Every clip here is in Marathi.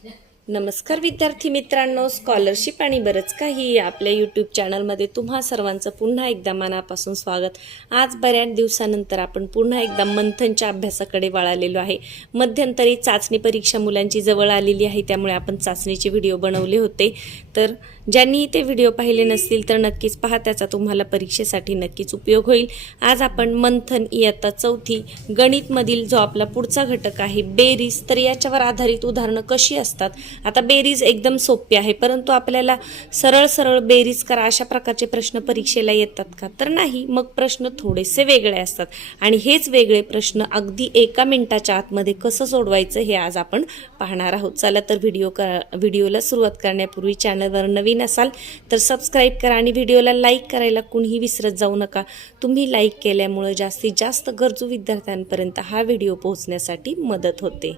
Yeah. नमस्कार विद्यार्थी मित्रांनो स्कॉलरशिप आणि बरंच काही आपल्या यूट्यूब चॅनलमध्ये तुम्हा सर्वांचं पुन्हा एकदा मनापासून स्वागत. आज बऱ्याच दिवसानंतर आपण पुन्हा एकदा मंथनच्या अभ्यासाकडे वळालेलो आहे. मध्यंतरी चाचणी परीक्षा मुलांची जवळ आलेली आहे त्यामुळे आपण चाचणीचे व्हिडिओ बनवले होते. तर ज्यांनी ते व्हिडिओ पाहिले नसतील तर नक्कीच पहा त्याचा तुम्हाला परीक्षेसाठी नक्कीच उपयोग होईल. आज आपण मंथन इयत्ता चौथी गणितमधील जो आपला पुढचा घटक आहे बेरीज तर याच्यावर आधारित उदाहरणं कशी असतात? आता बेरीज एकदम सोपी आहे परंतु आपल्याला सरळ सरळ बेरीज करा अशा प्रकारचे प्रश्न परीक्षेला येतात का? तर नाही मग प्रश्न थोडेसे वेगळे असतात. आणि हेच वेगळे प्रश्न अगदी एका मिनिटाच्या आतमध्ये कसं सोडवायचं हे आज आपण पाहणार आहोत. चला तर व्हिडिओ करा व्हिडिओला सुरुवात करण्यापूर्वी चॅनलवर नवीन असाल तर सबस्क्राईब करा आणि व्हिडिओला लाईक करायला कुणीही विसरत जाऊ नका. तुम्ही लाईक केल्यामुळे जास्तीत जास्त गरजू विद्यार्थ्यांपर्यंत हा व्हिडिओ पोहोचण्यासाठी मदत होते.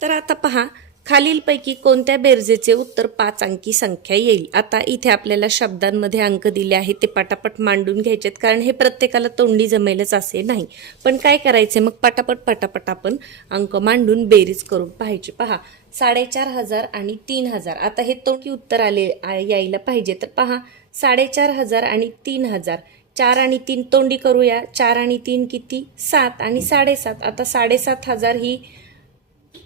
तर आता पहा खालीलपैकी कोणत्या बेरजेचे उत्तर पाच अंकी संख्या येईल? आता इथे आपल्याला शब्दांमध्ये अंक दिले आहेत ते पटापट मांडून घ्यायचेत कारण हे प्रत्येकाला तोंडी जमेलच असे नाही. पण काय करायचे? मग पटापट पटापट आपण अंक मांडून बेरीज करून पाहायचे. पहा साडेचार हजार आणि तीन हजार. आता हे तोंडी उत्तर आले यायला पाहिजे. तर पहा साडेचार हजार आणि तीन हजार. चार आणि तीन तोंडी करूया. चार आणि तीन किती? सात आणि साडेसात. आता साडेसात हजार ही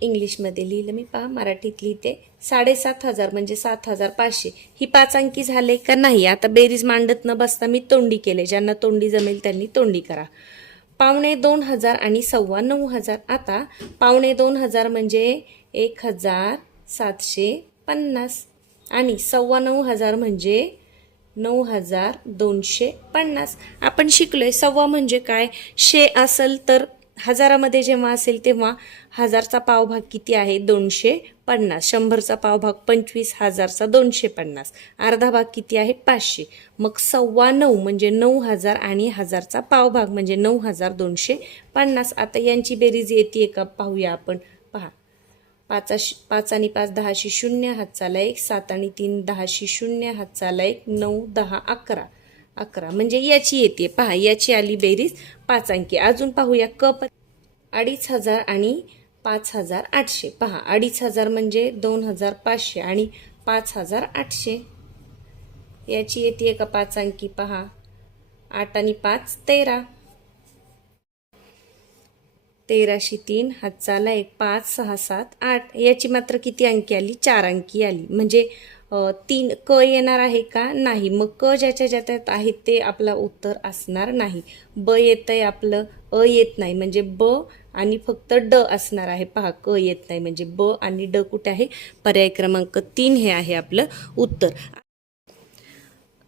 इंग्लिशमध्ये लिहिलं मी पहा मराठीत लिहिते. साडेसात हजार म्हणजे सात हजार पाचशे. ही पाच अंकी झाले का नाही? आता बेरीज मांडत न बसता मी तोंडी केले. ज्यांना तोंडी जमेल त्यांनी तोंडी करा. पावणे दोन हजार आणि सव्वा नऊ हजार. आता पावणे दोन हजार म्हणजे एक हजार सातशे पन्नास आणि सव्वा नऊ हजार म्हणजे नऊ हजार दोनशे पन्नास. आपण शिकलोय सव्वा म्हणजे काय? शे असेल तर हजारामध्ये जेव्हा असेल तेव्हा हजारचा पावभाग किती आहे? दोनशे पन्नास. शंभरचा पावभाग पंचवीस हजारचा दोनशे पन्नास. अर्धा भाग किती आहे? पाचशे. मग सव्वा नऊ म्हणजे नऊ हजार आणि हजारचा पावभाग म्हणजे नऊ हजार दोनशे पन्नास. आता यांची बेरीज येते का? पाहूया आपण. पहा. पाचा पाच आणि पाच दहाशी शून्य हातचाला एक. सात आणि तीन दहाशी शून्य हातचाला एक. नऊ दहा अकरा. अकरा. म्हणजे याची येते. पहा याची आली बेरीज पाच अंकी. अजून पाहूया कप. अडीच हजार आणि पाच हजार आठशे. पहा अडीच हजार म्हणजे दोन हजार पाचशे आणि पाच हजार आठशे. याची येते का पाच अंकी. पहा आठ आणि पाच तेरा. तेराशे तीन हातचाला एक पाच सहा सात आठ. याची मात्र किती अंकी आली? चार अंकी आली. म्हणजे तीन क येणार आहे का? नाही. मग क ज्याच्या ज्याच्यात आहे ते आपला उत्तर असणार नाही. ब येतंय आपलं अ येत नाही. म्हणजे ब आणि फक्त ड असणार आहे. पहा क येत नाही. म्हणजे ब आणि ड कुठे आहे? पर्याय क्रमांक तीन हे आहे आपलं उत्तर.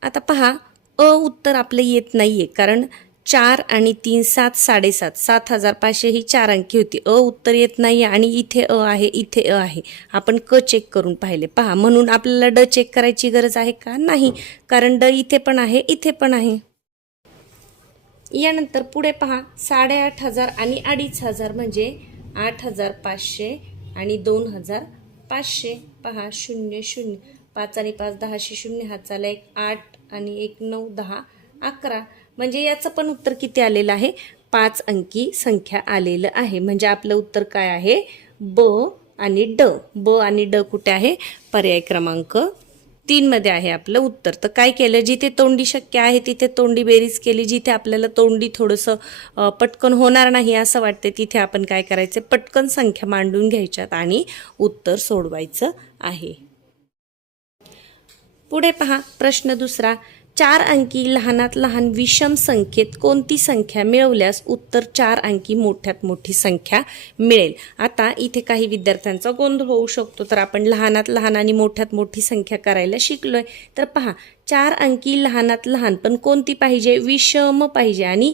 आता पहा अ उत्तर आपलं येत नाही आहे कारण चार आणि तीन सात साडेसात. सात हजार पाचशे ही चार अंकी होती. अ उत्तर येत नाही आणि इथे अ आहे इथे अ आहे. आपण क चेक करून पाहिले. पहा म्हणून आपल्याला ड चेक करायची गरज आहे का? नाही. कारण ड इथे पण आहे इथे पण आहे. यानंतर पुढे पहा. साडेआठ हजार आणि अडीच हजार म्हणजे आठ हजार पाचशे आणि दोन हजार पाचशे. पहा शून्य शून्य. पाच आणि पाच दहाशे शून्य. हाताला एक आठ आणि एक नऊ दहा अकरा. म्हणजे याचं पण उत्तर किती आलेलं आहे? पाच अंकी संख्या आलेलं आहे. म्हणजे आपलं उत्तर काय आहे? ब आणि ड. ब आणि ड कुठे आहे? पर्याय क्रमांक तीनमध्ये आहे आपलं उत्तर. तर काय केलं? जिथे तोंडी शक्य आहे तिथे तोंडी बेरीज केली. जिथे आपल्याला तोंडी थोडंसं पटकन होणार नाही असं वाटते तिथे आपण काय करायचं? पटकन संख्या मांडून घ्यायच्यात आणि उत्तर सोडवायचं आहे. पुढे पहा प्रश्न दुसरा. चार अंकी लहानात लहान विषम संख्येत कोणती संख्या मिळवल्यास उत्तर चार अंकी मोठ्यात मोठी संख्या मिळेल? आता इथे काही विद्यार्थ्यांचा गोंधळ होऊ शकतो. तर आपण लहानात लहान आणि मोठ्यात मोठी संख्या करायला शिकलोय. तर पहा चार अंकी लहानात लहान पण कोणती पाहिजे? विषम पाहिजे. आणि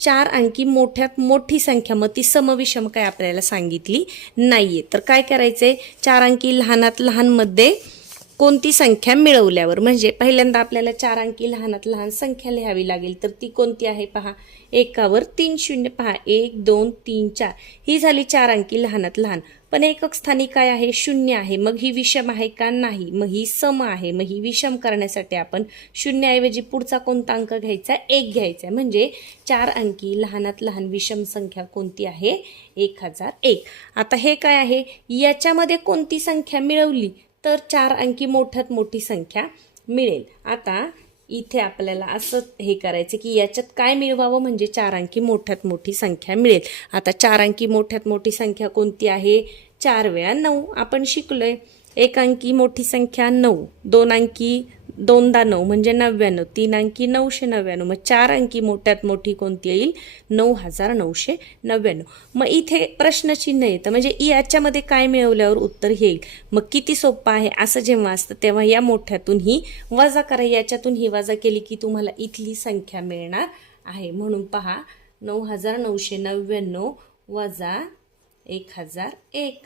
चार अंकी मोठ्यात मोठी संख्या मग ती समविषम काय आपल्याला सांगितली नाहीये. तर काय करायचंय? चार अंकी लहानात लहानमध्ये कोणती संख्या मिळवल्यावर म्हणजे पहिल्यांदा आपल्याला चार अंकी लहानात लहान संख्या लिहावी लागेल तर ती कोणती आहे पहा? एकावर तीन शून्य पहा एक दोन तीन चार. ही झाली चार अंकी लहानात लहान. पण एकक स्थानी काय आहे? शून्य आहे. मग ही विषम आहे का नाही? मग ही सम आहे. मग ही विषम करण्यासाठी आपण शून्याऐवजी पुढचा कोणता अंक घ्यायचा? एक घ्यायचा म्हणजे चार अंकी लहानात लहान विषम संख्या कोणती आहे? एक हजार एक. आता हे काय आहे? याच्यामध्ये कोणती संख्या मिळवली? तर चार अंकी मोठ्यात मोठी संख्या मिळेल. आता इथे आपल्याला असं हे करायचं की याच्यात काय मिळवावं म्हणजे चार अंकी मोठ्यात मोठी संख्या मिळेल. आता चार अंकी मोठ्यात मोठी संख्या कोणती आहे? चार वेळा नऊ. आपण शिकलोय. एक अंकी मोठी संख्या नऊ. दोन अंकी दोनदा नऊ म्हणजे नव्याण्णव तीन अंकी नऊशे नव्याण्णव मग चार अंकी मोठ्यात मोठी कोणती येईल? नऊ हजार नऊशे नव्याण्णव. मग इथे प्रश्नचिन्ह येतं म्हणजे याच्यामध्ये काय मिळवल्यावर उत्तर येईल? मग किती सोपं आहे? असं जेव्हा असतं तेव्हा या मोठ्यातून ही वजा करा याच्यातून ही वजा केली की तुम्हाला इथली संख्या मिळणार आहे. म्हणून पहा नऊ हजार नऊशे नव्याण्णव वजा एक हजार एक.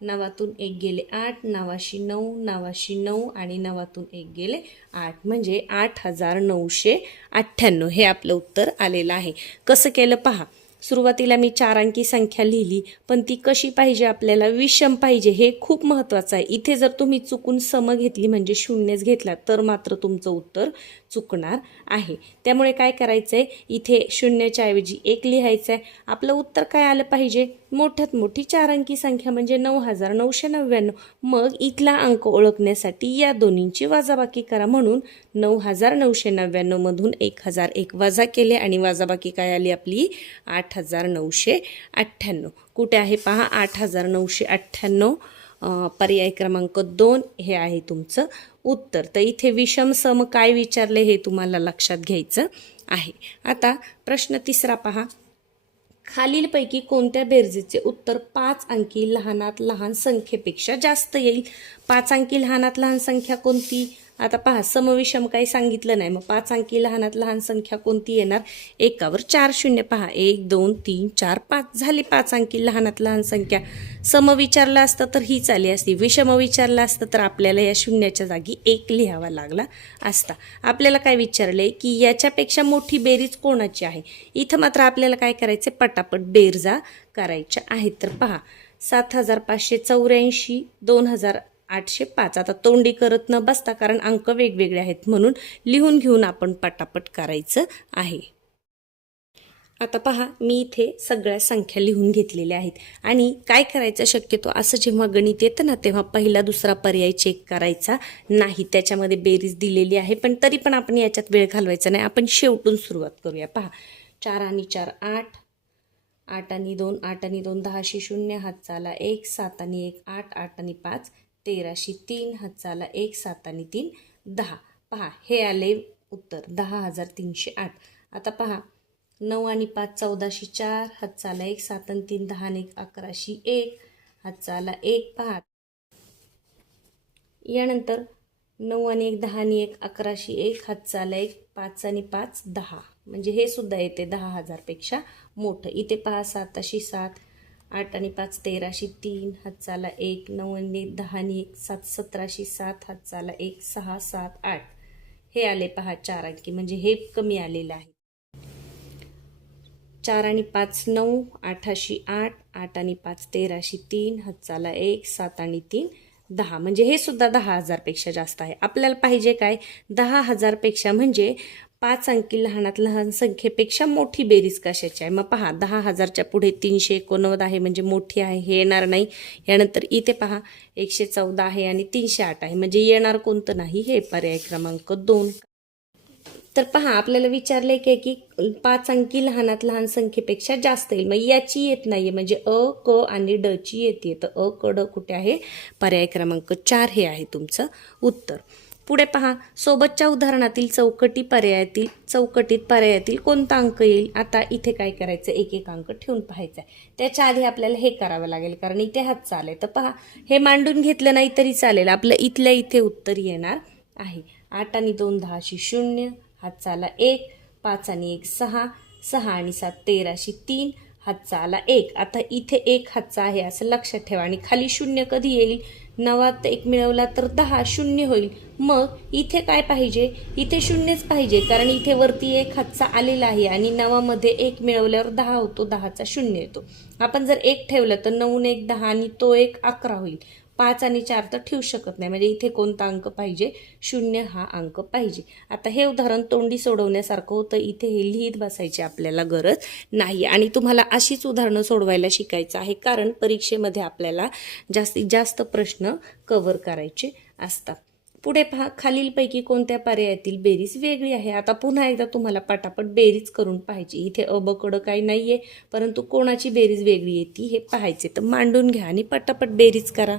नवातून एक गेले आठ नावाशी नऊ नावाशी नऊ आणि नवातून एक गेले आठ. म्हणजे आठ हजार नऊशे अठ्ठ्याण्णव हे आपलं उत्तर आलेलं आहे. कसं केलं पहा. सुरुवातीला मी चार अंकी संख्या लिहिली पण ती कशी पाहिजे आपल्याला? विषम पाहिजे. हे खूप महत्त्वाचं आहे. इथे जर तुम्ही चुकून सम घेतली म्हणजे शून्यच घेतला तर मात्र तुमचं उत्तर चुकणार आहे. त्यामुळे काय करायचं आहे इथे शून्याच्या ऐवजी एक लिहायचं आहे आपलं उत्तर काय आलं पाहिजे? मोठ्यात मोठी चार अंकी संख्या म्हणजे नऊ हजार नऊशे नव्याण्णव. मग इथला अंक ओळखण्यासाठी या दोन्हींची वाजाबाकी करा म्हणून नऊ हजार नऊशे नव्याण्णवमधून एक हजार एक वजा केले आणि वाजाबाकी काय आली आपली? आठ हजार नऊशे अठ्ठ्याण्णव. कुठे आहे पहा? आठ हजार नऊशे अठ्ठ्याण्णव. पर्याय क्रमांक दोन हे आहे तुमचं उत्तर. तर इथे विषम सम काय विचारले हे तुम्हाला लक्षात घ्यायचं आहे. आता प्रश्न तिसरा पहा. खालीलपैकी कोणत्या बेरजेचे उत्तर पाच अंकी लहानात लहान संख्येपेक्षा जास्त येईल? पाच अंकी लहानात लहान संख्या कोणती? आता पहा समविषम काही सांगितलं नाही. मग पाच अंकी लहानात लहान संख्या कोणती येणार? एकावर चार शून्य. पहा एक दोन तीन चार पाच. झाली पाच अंकी लहानात लहान संख्या. सम विचारलं असतं तर हीच आली असती. विषम विचारलं असतं तर आपल्याला या शून्याच्या जागी एक लिहावा लागला असता. आपल्याला काय विचारले? की याच्यापेक्षा मोठी बेरीज कोणाची आहे? इथं मात्र आपल्याला काय करायचे पटापट बेरजा करायच्या आहेत. तर पहा सात हजार पाचशे चौऱ्याऐंशी दोन हजार आठशे पाच. आता तोंडी करत न बसता कारण अंक वेगवेगळे आहेत म्हणून लिहून घेऊन आपण पटापट करायचं आहे. आता पहा मी इथे सगळ्या संख्या लिहून घेतलेल्या आहेत. आणि काय करायचं शक्यतो? असं जेव्हा गणित येतं ना तेव्हा पहिला दुसरा पर्याय चेक करायचा. नाही त्याच्यामध्ये बेरीज दिलेली आहे पण तरी पण आपण याच्यात वेळ घालवायचा नाही. आपण शेवटून सुरुवात करूया. पहा चार आणि चार आठ आठ आणि दोन आठ आणि दोन दहाशे शून्य. हात चाला एक सात आणि एक आठ आठ आणि पाच. तेराशे तीन हात एक सात आणि तीन दहा. पहा हे आले उत्तर. दहा हजार तीनशे आठ. आता पहा नऊ आणि पाच चौदाशे चार हात एक सात आणि तीन दहा आणि एक अकराशे एक हात एक पहा. यानंतर नऊ आणि एक दहा आणि एक अकराशे एक हात एक पाच आणि पाच दहा. म्हणजे हे सुद्धा येते दहा हजारपेक्षा मोठं. इथे पहा साताशे सात आठ आणि पाच तेराशे तीन हात चाला एक नऊ आणि एक दहा आणि एक सात सतराशे सात हात चाला एक सहा सात आठ. हे आले पहा चार अंकी म्हणजे हे कमी आलेलं आहे. चार आणि पाच नऊ आठाशी आठ आठ आणि पाच तेराशे तीन हच्चाला एक सात आणि तीन दहा. म्हणजे हे सुद्धा दहा हजारपेक्षा जास्त आहे. आपल्याला पाहिजे काय? दहा हजारपेक्षा म्हणजे पाच अंकी लहानात लहान संख्येपेक्षा मोठी बेरीज कशाची आहे? मग पहा दहा हजारच्या पुढे तीनशे एकोणनव्वद आहे म्हणजे मोठी आहे हे येणार नाही. यानंतर इथे पहा एकशे चौदा आहे आणि तीनशे आठ आहे. म्हणजे येणार कोणतं नाही? हे पर्याय क्रमांक दोन. तर पहा आपल्याला विचारले की की पाच अंकी लहानात लहान संख्येपेक्षा जास्त येईल. मग याची येत नाहीये. म्हणजे अ क आणि ड ची येते. तर अ क ड कुठे आहे? पर्याय क्रमांक चार हे आहे तुमचं उत्तर. पुढे पहा. सोबतच्या उदाहरणातील चौकटी पर्यायातील चौकटीत पर्यायातील कोणता अंक येईल? आता इथे काय करायचं? एक एक अंक ठेवून पाहायचा आहे. त्याच्या आधी आपल्याला हे करावं लागेल कारण इथे हात चालेल तर पहा हे मांडून घेतलं नाही तरी चालेल. आपलं इथल्या इथे उत्तर येणार आहे. आठ आणि दोन दहाशी शून्य हात चाला एक पाच आणि एक सहा सहा आणि सात तेराशी तीन हातचा आला एक. आता इथे एक हातचा आहे असं लक्षात ठेवा. आणि खाली शून्य कधी येईल? नवात एक मिळवला तर दहा शून्य होईल. मग इथे काय पाहिजे? इथे शून्यच पाहिजे कारण इथे वरती एक हातचा आलेला आहे आणि नवामध्ये एक मिळवल्यावर दहा होतो दहाचा शून्य येतो. आपण जर एक ठेवलं तर नऊन एक दहा आणि तो एक अकरा होईल. पाच आणि चार तर ठेवू शकत नाही. म्हणजे इथे कोणता अंक पाहिजे? शून्य हा अंक पाहिजे. आता हे उदाहरण तोंडी सोडवण्यासारखं होतं. इथे हे लिहित बसायची आपल्याला गरज नाही. आणि तुम्हाला अशीच उदाहरणं सोडवायला शिकायचं आहे. कारण परीक्षेमध्ये आपल्याला जास्तीत जास्त प्रश्न कव्हर करायचे असतात. पुढे पहा. खालीलपैकी कोणत्या पर्यायातील बेरीज वेगळी आहे? आता पुन्हा एकदा तुम्हाला पटापट बेरीज करून पाहायची. इथे अबकडं काही नाही आहे परंतु कोणाची बेरीज वेगळी येते हे पाहायचे. तर मांडून घ्या आणि पटापट बेरीज करा.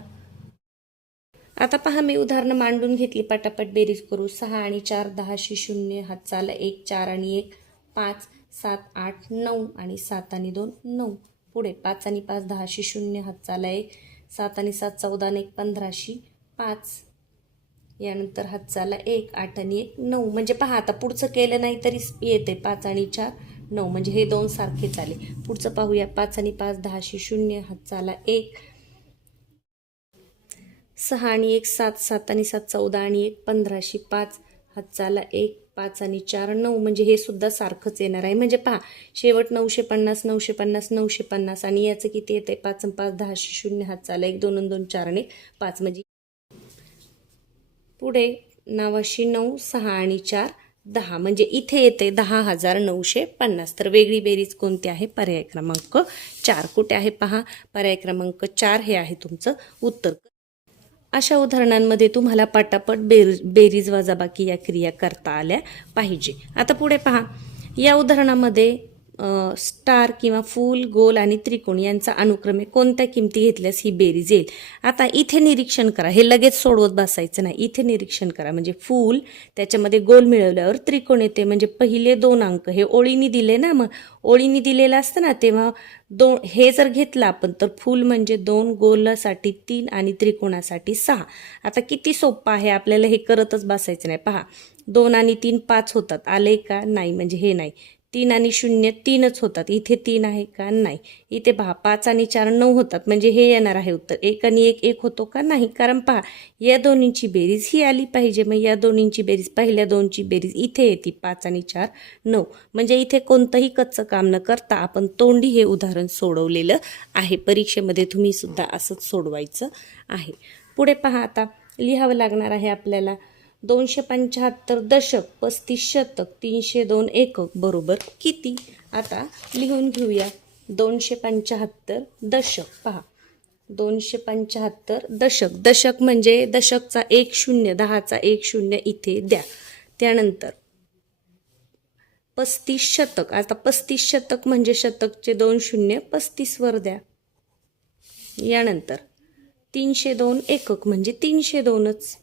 आता पहा मी उदाहरणं मांडून घेतली. पटापट बेरीज करू. सहा आणि चार दहाशे शून्य हातचाल एक चार आणि एक पाच सात आठ नऊ आणि सात आणि दोन नऊ. पुढे पाच आणि पाच दहाशे शून्य हातचाला एक सात आणि सात चौदा आणि एक पंधराशे पाच. यानंतर हात चाला एक आठ आणि एक नऊ. म्हणजे पहा आता पुढचं केलं नाही तरी येते. पाच आणि चार नऊ. म्हणजे हे दोन सारखेच आले. पुढचं पाहूया. पाच आणि पाच दहाशे शून्य हात चाला एक सहा आणि एक सात सात आणि सात चौदा आणि एक पंधराशे पाच. हातचाला एक पाच आणि चार नऊ. म्हणजे हे सुद्धा सारखंच येणार आहे. म्हणजे पहा शेवट नऊशे पन्नास नऊशे पन्नास नऊशे पन्नास. आणि याचं किती येतं आहे पाच पाच दहाशे शून्य. हातचाला एक दोन दोन चार आणि एक पाच. म्हणजे पुढे नवाशे नऊ सहा आणि चार दहा. म्हणजे इथे येते दहा हजार नऊशे पन्नास. तर वेगळी बेरीज कोणती आहे? पर्याय क्रमांक चार. कुठे आहे? पहा पर्याय क्रमांक चार. हे आहे तुमचं उत्तर. अशा उदाहरणांमध्ये तुम्हाला पटापट बेर बेरीज वजाबाकी या क्रिया करता आल्या पाहिजे. आता पुढे पहा. या उदाहरणामध्ये स्टार किंवा फूल गोल आणि त्रिकोण यांचा अनुक्रमे कोणत्या किमती घेतल्यास ही बेरीज येईल? आता इथे निरीक्षण करा. हे लगेच सोडवत बसायचं नाही. इथे निरीक्षण करा. म्हणजे फूल त्याच्यामध्ये गोल मिळवल्यावर त्रिकोण येते. म्हणजे पहिले दोन अंक. हे ओळीनी दिले ना मग? ओळीनी दिलेलं असतं ना तेव्हा दोन हे जर घेतलं आपण तर फूल म्हणजे दोन गोलासाठी तीन आणि त्रिकोणासाठी सहा. आता किती सोपं आहे आपल्याला हे करतच बसायचं नाही. पहा दोन आणि तीन पाच होतात. आले का? नाही म्हणजे हे नाही. तीन आणि शून्य तीनच होतात. इथे तीन आहे का? नाही. इथे पहा पाच आणि चार नऊ होतात. म्हणजे हे येणार आहे उत्तर. एक आणि एक एक होतो का? नाही. कारण पहा या दोन्हींची बेरीज ही आली पाहिजे. मग या दोन्हींची बेरीज पहिल्या दोनची बेरीज इथे येते पाच आणि चार नऊ. म्हणजे इथे कोणतंही कच्चं काम न करता आपण तोंडी हे उदाहरण सोडवलेलं आहे. परीक्षेमध्ये तुम्ही सुद्धा असंच सोडवायचं आहे. पुढे पहा आता लिहावं लागणार आहे आपल्याला दोनशे पंच्याहत्तर दशक पस्तीस शतक तीनशे दोन एकक बरोबर किती? आता लिहून घेऊया. दोनशे पंच्याहत्तर दशक पहा. दोनशे पंच्याहत्तर दशक. दशक म्हणजे दशकचा एक शून्य दहाचा एक शून्य इथे द्या. त्यानंतर पस्तीस शतक. आता पस्तीस शतक म्हणजे शतकचे दोन शून्य पस्तीसवर द्या. यानंतर तीनशे दोन एकक म्हणजे तीनशे दोनच.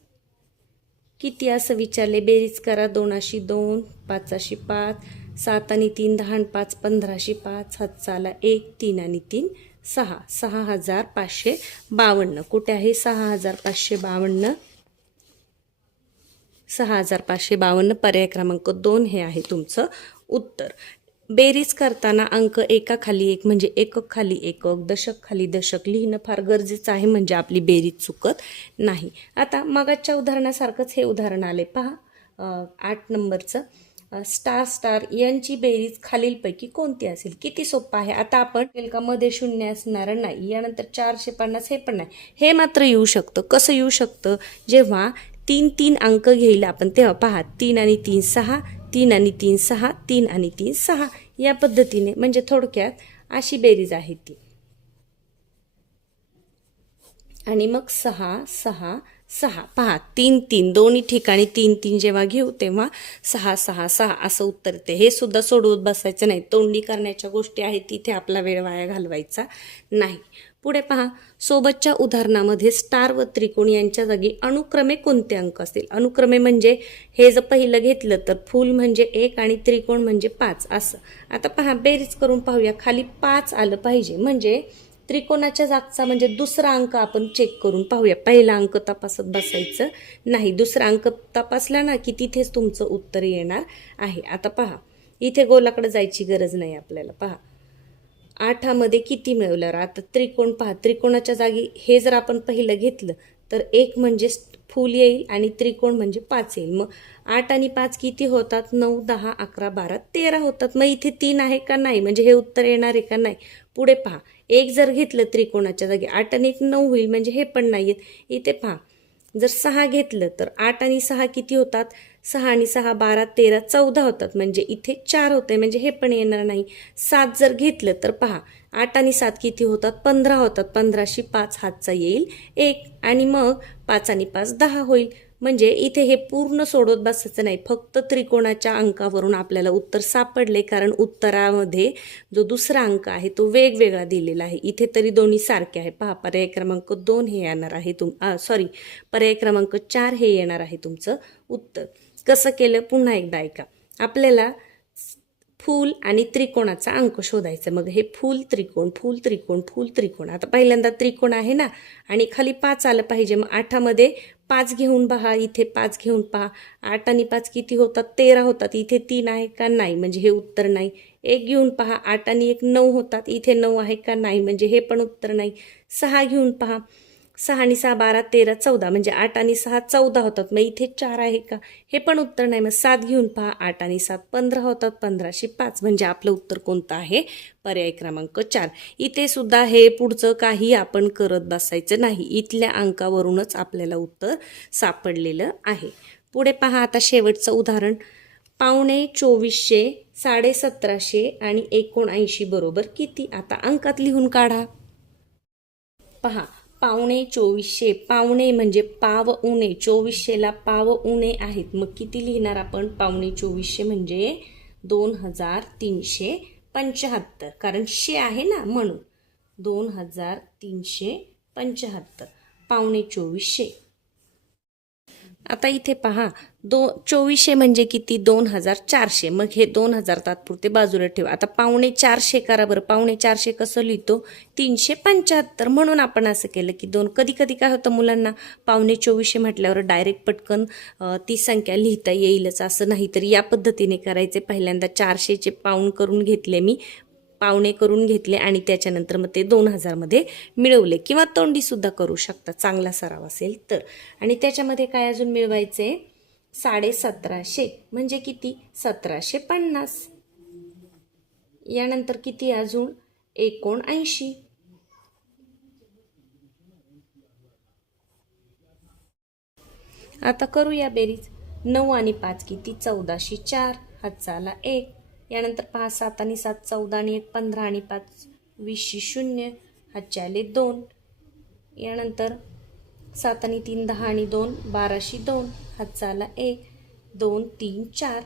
किती असं विचारले? बेरीज करा दोनाशी दोन पाचाशी पाच सात आणि तीन दहा आणि पाच पंधराशे पाच हातचाला एक तीन आणि तीन सहा. सहा हजार पाचशे बावन्न. कुठे आहे? सहा हजार पाचशे बावन्न. सहा हजार पाचशे बावन्न पर्याय क्रमांक दोन हे आहे तुमचं उत्तर. बेरीज करताना अंक एकाखाली एक म्हणजे एकक खाली एकक दशक खाली दशक लिहिणं फार गरजेचं आहे म्हणजे आपली बेरीज चुकत नाही. आता मगाच्या उदाहरणासारखंच हे उदाहरण आले. पहा आठ नंबरचं. स्टार स्टार यांची बेरीज खालीलपैकी कोणती असेल? किती सोपं आहे? आता आपण मध्ये शून्य असणार नाही यानंतर चारशे पन्नास हे पण नाही. हे मात्र येऊ शकतं. कसं येऊ शकतं? जेव्हा तीन तीन अंक घेईल आपण तेव्हा पहा तीन आणि तीन सहा तीन आणि तीन सहा तीन आणि तीन सहा या पद्धतीने म्हणजे थोडक्यात अशी बेरीज आहे ती. आणि मग सहा सहा सहा. पहा तीन तीन. दोन्ही ठिकाणी तीन तीन जेव्हा घेऊ तेव्हा सहा सहा सहा असं उत्तर येते. हे सुद्धा सोडवत बसायचं नाही. तोंडी करण्याच्या गोष्टी आहेत तिथे आपला वेळ वाया घालवायचा नाही. पुढे पहा सोबतच्या उदाहरणामध्ये स्टार व त्रिकोण यांच्या जागी अनुक्रमे कोणते अंक असतील? अनुक्रमे म्हणजे हे जर पहिलं घेतलं तर फूल म्हणजे एक आणि त्रिकोण म्हणजे पाच असं. आता पहा बेरीज करून पाहूया. खाली पाच आलं पाहिजे. म्हणजे त्रिकोणाच्या जागचा म्हणजे दुसरा अंक आपण चेक करून पाहूया. पहिला अंक तपासत बसायचं नाही. दुसरा अंक तपासला ना की तिथेच तुमचं उत्तर येणार आहे. आता पहा इथे गोलाकडे जायची गरज नाही आपल्याला. पहा आठामध्ये किती मिळवल्यावर आता त्रिकोण पहा त्रिकोणाच्या जागी हे जर आपण पहिलं घेतलं तर एक म्हणजे फूल येईल आणि त्रिकोण म्हणजे पाच येईल. मग आठ आणि पाच किती होतात? नऊ दहा अकरा बारा तेरा होतात. मग इथे तीन आहे का नाही? म्हणजे हे उत्तर येणार आहे का नाही? पुढे पहा. एक जर घेतलं त्रिकोणाच्या जागी आठ आणि एक नऊ होईल म्हणजे हे पण नाही आहेत इथे पहा. जर सहा घेतलं तर आठ आणि सहा किती होतात? सहा आणि सहा बारा तेरा चौदा होतात. म्हणजे इथे चार होते म्हणजे हे पण येणार नाही. सात जर घेतलं तर पहा आठ आणि सात किती होतात? पंधरा होतात. पंधराशी पाच हातचा येईल. एक आणि मग पाच आणि पाच दहा होईल. म्हणजे इथे हे पूर्ण सोडवत बसायचं नाही. फक्त त्रिकोणाच्या अंकावरून आपल्याला उत्तर सापडले कारण उत्तरामध्ये जो दुसरा अंक आहे तो वेगवेगळा दिलेला आहे. इथे तरी दोन्ही सारखे आहे. पहा पर्याय क्रमांक दोन हे येणार आहे तुम सॉरी पर्याय क्रमांक चार हे येणार आहे तुमचं उत्तर. कसं केलं? पुन्हा एकदा ऐका. आपल्याला फूल आणि त्रिकोणाचा अंक शोधायचा. मग हे फूल त्रिकोण फूल त्रिकोण फूल त्रिकोण. आता पहिल्यांदा त्रिकोण आहे ना? आणि खाली पाच आलं पाहिजे. मग आठामध्ये पाच घेऊन पहा. इथे पाच घेऊन पहा. आठ आणि पाच किती होतात? तेरा होतात. इथे तीन आहे का नाही? म्हणजे हे उत्तर नाही. एक घेऊन पहा. आठ आणि एक नऊ होतात. इथे नऊ आहे का नाही? म्हणजे हे पण उत्तर नाही. सहा घेऊन पहा. सहा आणि सहा बारा तेरा चौदा म्हणजे आठ आणि सहा चौदा होतात. मग इथे चार आहे का? हे पण उत्तर नाही. मग सात घेऊन पहा. आठ आणि सात पंधरा होतात. पंधराशे पाच म्हणजे आपलं उत्तर कोणतं आहे? पर्याय क्रमांक चार. इथे सुद्धा हे पुढचं काही आपण करत बसायचं नाही. इथल्या अंकावरूनच आपल्याला उत्तर सापडलेलं आहे. पुढे पहा आता शेवटचं उदाहरण. पावणे चोवीसशे साडेसतराशे आणि एकोणऐंशी बरोबर किती? आता अंकात लिहून काढा. पहा. पावणे चोवीसशे पावणे म्हणजे पाव उणे चोवीसशेला पाव उणे आहेत. मग किती लिहिणार आपण? पावणे चोवीसशे म्हणजे दोन हजार तीनशे पंच्याहत्तर. कारण शे आहे ना म्हणून. दोन हजार तीनशे पंच्याहत्तर. पावणे चोवीसशे. आता इथे पहा दो चोवीसशे म्हणजे किती? दोन हजार चारशे. मग हे दोन हजार तात्पुरते बाजूला ठेवा. आता पावणे चारशे करा बरं. पावणे चारशे कसं लिहितो? तीनशे पंच्याहत्तर. म्हणून आपण असं केलं की दोन. कधी कधी काय होतं मुलांना? पावणे चोवीसशे म्हटल्यावर डायरेक्ट पटकन ती संख्या लिहिता येईलच. असं नाही तर या पद्धतीने करायचे. पहिल्यांदा चारशेचे पाऊण करून घेतले मी. पावणे करून घेतले आणि त्याच्यानंतर मग ते दोन हजारमध्ये मिळवले. किंवा तोंडीसुद्धा करू शकता चांगला सराव असेल तर. आणि त्याच्यामध्ये काय अजून मिळवायचे साडे सतराशे. म्हणजे किती? सतराशे पन्नास. यानंतर किती अजून? एकोणऐंशी. आता करूया बेरीज. नऊ आणि पाच किती? चौदाशे चार. हातचा एक. यानंतर पहा सात आणि सात चौदा आणि एक पंधरा आणि पाच. वीसशे शून्य हातचे आले दोन. यानंतर सात आणि तीन दहा आणि दोन बाराशे दोन. हातचा आला एक दोन तीन चार.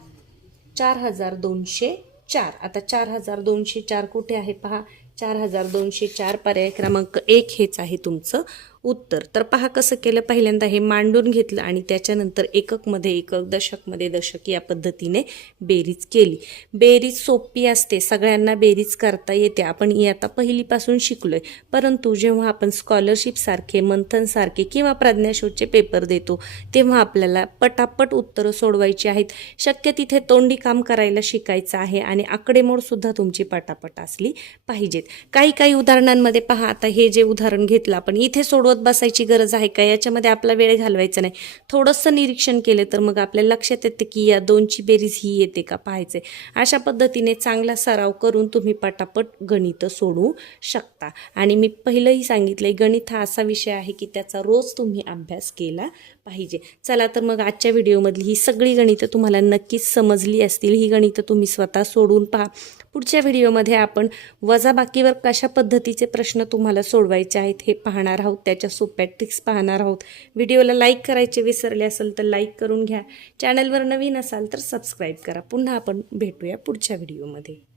चार हजार दोनशे चार. आता चार हजार दोनशे चार कुठे आहे पहा? चार हजार दोनशे चार पर्याय क्रमांक एक हेच आहे तुमचं. उत्तर. तर पहा कसं केलं पहिल्यांदा हे मांडून घेतलं आणि त्याच्यानंतर एककमध्ये एकक दशकमध्ये दशक या पद्धतीने बेरीज केली. बेरीज सोपी असते सगळ्यांना बेरीज करता येते. आपण ही आता पहिलीपासून शिकलो आहे परंतु जेव्हा आपण स्कॉलरशिपसारखे मंथनसारखे किंवा प्रज्ञाशोधचे पेपर देतो तेव्हा आपल्याला पटापट उत्तरं सोडवायची आहेत. शक्य तिथे तोंडी काम करायला शिकायचं आहे आणि आकडेमोडसुद्धा तुमची पटापट असली पाहिजेत. काही काही उदाहरणांमध्ये पहा. आता हे जे उदाहरण घेतलं आपण इथे सोडवत बसायची गरज आहे का? याच्यामध्ये आपला वेळ घालवायचा नाही. थोडंसं निरीक्षण केलं तर मग आपल्या लक्षात येते की या दोनची बेरीज ही येते का? पाहायचे अशा पद्धतीने चांगला सराव करून तुम्ही पटापट गणितं सोडवू शकता. आणि मी पहिलंही सांगितलंय गणित हा असा विषय आहे की त्याचा रोज तुम्ही अभ्यास केला पाहिजे. चला तर मग आजच्या व्हिडिओमधली ही सगळी गणितं तुम्हाला नक्कीच समजली असतील. ही गणितं तुम्ही स्वतः सोडून पहा. पुढच्या व्हिडिओमध्ये आपण वजाबाकीवर कशा पद्धतीचे प्रश्न तुम्हाला सोडवायचे आहेत हे पाहणार आहोत. त्याच्या सोप्या ट्रिक्स पाहणार आहोत. व्हिडिओला लाईक करायचे विसरले असेल तर लाईक करून घ्या. चॅनलवर नवीन असाल तर सबस्क्राईब करा. पुन्हा आपण भेटूया पुढच्या व्हिडिओमध्ये.